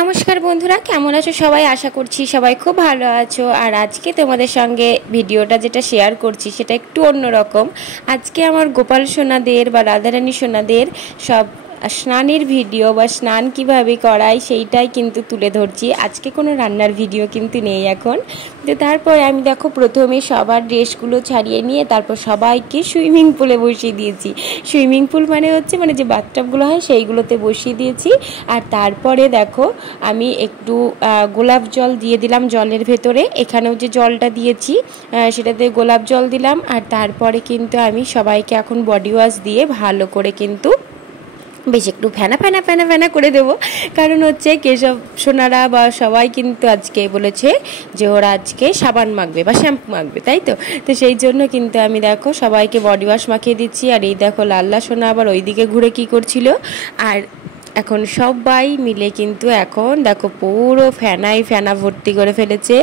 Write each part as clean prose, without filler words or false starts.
নমস্কার বন্ধুরা, কেমন আছো সবাই? আশা করছি সবাই খুব ভালো আছো। আর আজকে তোমাদের সঙ্গে ভিডিওটা যেটা শেয়ার করছি সেটা একটু অন্যরকম। আজকে আমার গোপাল সোনাদের বা রাধারানী সোনাদের সব স্নানের ভিডিও বা স্নান কিভাবে করাই সেইটাই কিন্তু তুলে ধরছি। আজকে কোনো রান্নার ভিডিও কিন্তু নেই এখন। তো তারপরে আমি দেখো প্রথমে সবার ড্রেসগুলো ছাড়িয়ে নিয়ে তারপর সবাইকে সুইমিং পুলে বসিয়ে দিয়েছি। সুইমিং পুল মানে হচ্ছে যে বাথটাবগুলো হয় সেইগুলোতে বসিয়ে দিয়েছি। আর তারপরে দেখো আমি একটু গোলাপ জল দিয়ে দিলাম জলের ভেতরে। এখানেও যে জলটা দিয়েছি সেটাতে গোলাপ জল দিলাম। আর তারপরে কিন্তু আমি সবাইকে এখন বডি ওয়াশ দিয়ে ভালো করে কিন্তু বেশ একটু ফেনা ফেনা ফেনা ফেনা করে দেবো। কারণ হচ্ছে কেশব সোনারা বা সবাই কিন্তু আজকে বলেছে যে ওরা আজকে সাবান মাখবে বা শ্যাম্পু মাখবে, তাই তো। তো সেই জন্য কিন্তু আমি দেখো সবাইকে বডি ওয়াশ মাখিয়ে দিচ্ছি। আর এই দেখো লাল্লা সোনা আবার ওইদিকে ঘুরে কি করছিল। আর এখন সবাই মিলে কিন্তু এখন দেখো পুরো ফেনাই ফেনা ভর্তি করে ফেলেছে।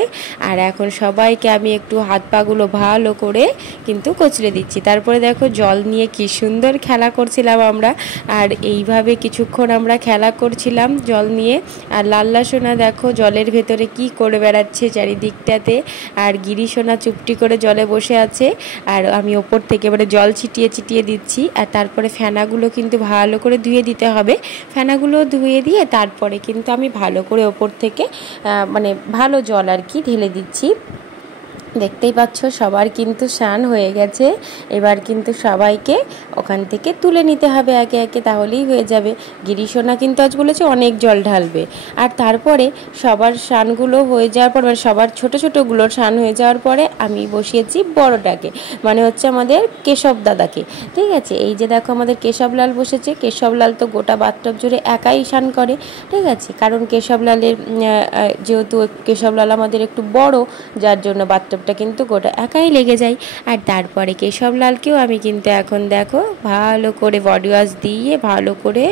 আর এখন সবাইকে আমি একটু হাত পাগুলো ভালো করে কিন্তু কচলে দিচ্ছি। তারপরে দেখো জল নিয়ে কি সুন্দর খেলা করছিলাম আমরা। আর এইভাবে কিছুক্ষণ আমরা খেলা করছিলাম জল নিয়ে। আর লাল্লা সোনা দেখো জলের ভেতরে কি করে বেড়াচ্ছে চারিদিকটাতে। আর গিরি সোনা চুপটি করে জলে বসে আছে। আর আমি ওপর থেকে এবারে জল ছিটিয়ে ছিটিয়ে দিচ্ছি। আর তারপরে ফেনাগুলো কিন্তু ভালো করে ধুয়ে দিতে হবে। ফেনাগুলো ধুয়ে দিয়ে তারপরে কিন্তু আমি ভালো করে ওপর থেকে ভালো জল আর কি ঢেলে দিচ্ছি। দেখতেই পাচ্ছ সবার কিন্তু স্নান হয়ে গেছে। এবার কিন্তু সবাইকে ওখান থেকে তুলে নিতে হবে একে একে, তাহলেই হয়ে যাবে। গিরিশোনা কিন্তু আজ বলেছে অনেক জল ঢালবে। আর তারপরে সবার স্নানগুলো হয়ে যাওয়ার পর সবার ছোটো ছোটোগুলোর স্নান হয়ে যাওয়ার পরে আমি বসিয়েছি বড়টাকে, হচ্ছে আমাদের কেশব দাদাকে। ঠিক আছে, এই যে দেখো আমাদের কেশবলাল বসেছে। কেশবলাল তো গোটা বাথটব জুড়ে একাই স্নান করে। ঠিক আছে, কারণ কেশবলালের যেহেতু কেশবলাল আমাদের একটু বড়, যার জন্য বাথটব কিন্তু গোটা একাই লেগে যায়। আর তারপরে কেশবলালকেও আমি কিন্তু এখন দেখো ভালো করে বডি ওয়াশ দিয়ে ভালো করে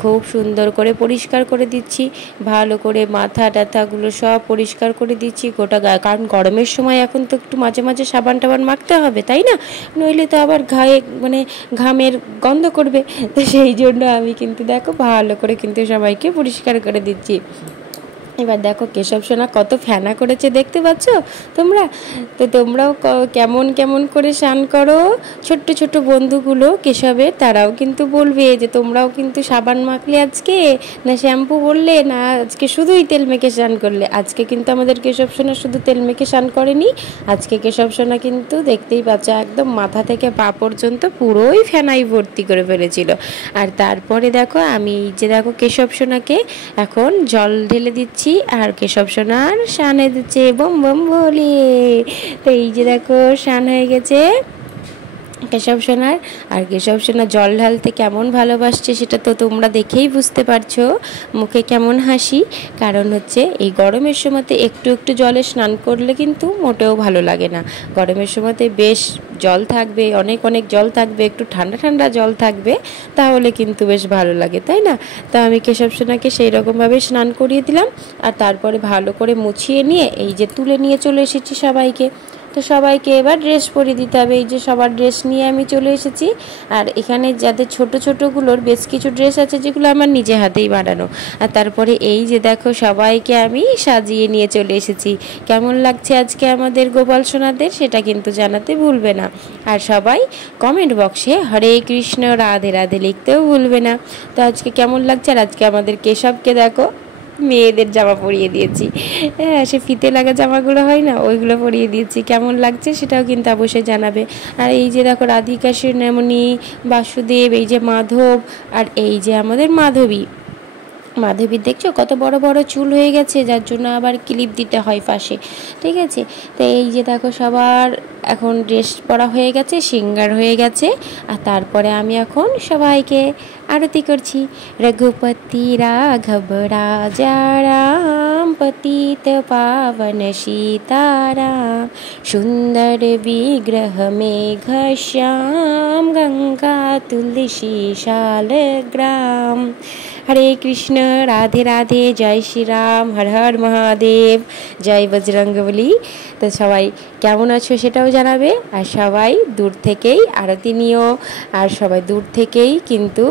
খুব সুন্দর করে পরিষ্কার করে দিচ্ছি। ভালো করে মাথা টাথাগুলো সব পরিষ্কার করে দিচ্ছি গোটা গায়ে। কারণ গরমের সময় এখন তো একটু মাঝে মাঝে সাবান টাবান মাখতে হবে, তাই না? নইলে তো আবার গায়ে ঘামের গন্ধ করবে। তো সেই জন্য আমি কিন্তু দেখো ভালো করে কিন্তু সবাইকে পরিষ্কার করে দিচ্ছি। এবার দেখো কেশব সোনা কত ফেনা করেছে, দেখতে পাচ্ছ তোমরা? তো তোমরাও কেমন কেমন করে স্নান করো। ছোট্ট ছোট বন্ধুগুলো কেশবের, তারাও কিন্তু বলবে যে তোমরাও কিন্তু সাবান মাখলে আজকে, না শ্যাম্পু বললে, না আজকে শুধুই তেল মেখে স্নান করলে। আজকে কিন্তু আমাদের কেশব সোনা শুধু তেল মেখে স্নান করেনি। আজকে কেশব সোনা কিন্তু দেখতেই পাচ্ছ একদম মাথা থেকে পা পর্যন্ত পুরোই ফেনাই ভর্তি করে ফেলেছিল। আর তারপরে দেখো আমি এই যে দেখো কেশব সোনাকে এখন জল ঢেলে দিচ্ছি। আর কেশব সোনার স্নান হয়ে দিচ্ছে বম বম বলে। তো এই যে দেখো স্নান হয়ে গেছে কেশব সোনার। আর কেশব সোনা জল ঢালতে কেমন ভালোবাসছে সেটা তো তোমরা দেখেই বুঝতে পারছো, মুখে কেমন হাসি। কারণ হচ্ছে এই গরমের সময়তে একটু একটু জলে স্নান করলে কিন্তু মোটেও ভালো লাগে না। গরমের সময়তে বেশ জল থাকবে, অনেক অনেক জল থাকবে, একটু ঠান্ডা ঠান্ডা জল থাকবে, তাহলে কিন্তু বেশ ভালো লাগে, তাই না? তা আমি কেশব সোনাকে সেই রকমভাবে স্নান করিয়ে দিলাম। আর তারপরে ভালো করে মুছিয়ে নিয়ে এই যে তুলে নিয়ে চলে এসেছি সবাইকে। তো সবাইকে এবার ড্রেস পরিয়ে দিতে হবে। এই যে সবার ড্রেস নিয়ে আমি চলে এসেছি। আর এখানে যাদের ছোট ছোটোগুলোর বেশ কিছু ড্রেস আছে যেগুলো আমার নিজে হাতেই বানানো। আর তারপরে এই যে দেখো সবাইকে আমি সাজিয়ে নিয়ে চলে এসেছি। কেমন লাগছে আজকে আমাদের গোপাল সোনাদের সেটা কিন্তু জানাতে ভুলবে না। আর সবাই কমেন্ট বক্সে হরে কৃষ্ণ রাধে রাধে লিখতেও ভুলবে না। তো আজকে কেমন লাগছে? আর আজকে আমাদের কেশবকে দেখো মেয়েদের জামা পরিয়ে দিয়েছি। হ্যাঁ, সে ফিতে লাগা জামাগুলো হয় না, ওইগুলো পরিয়ে দিয়েছি। কেমন লাগছে সেটাও কিন্তু অবশ্যই জানাবে। আর এই যে দেখো রাধিকা সেনামণি, বাসুদেব, এই যে মাধব, আর এই যে আমাদের মাধবীর দেখছো কত বড় বড় চুল হয়ে গেছে, যার জন্য আবার ক্লিপ দিতে হয় পাশে। ঠিক আছে, তো এই যে দেখো সবার এখন ড্রেস পরা হয়ে গেছে, সিঙ্গার হয়ে গেছে। আর তারপরে আমি এখন সবাইকে আরতি করছি। রঘুপতি রাঘব রাজা রাম, পতিত পাবন सीताराम, सुंदर विग्रह मेघ श्याम, गंगा तुलसी शालग्राम, হরে কৃষ্ণ, রাধে রাধে, জয় শ্রীরাম, হর হর মহাদেব, জয় বজরঙ্গবলী। তো সবাই কেমন আছো সেটাও জানাবে, আর সবাই দূর থেকেই আরতি নিও, আর সবাই দূর থেকেই কিন্তু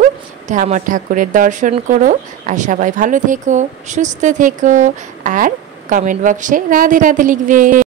আমার ঠাকুরের দর্শন করো। আর সবাই ভালো থেকো, সুস্থ থেকো, আর কমেন্ট বক্সে রাধে রাধে লিখবে।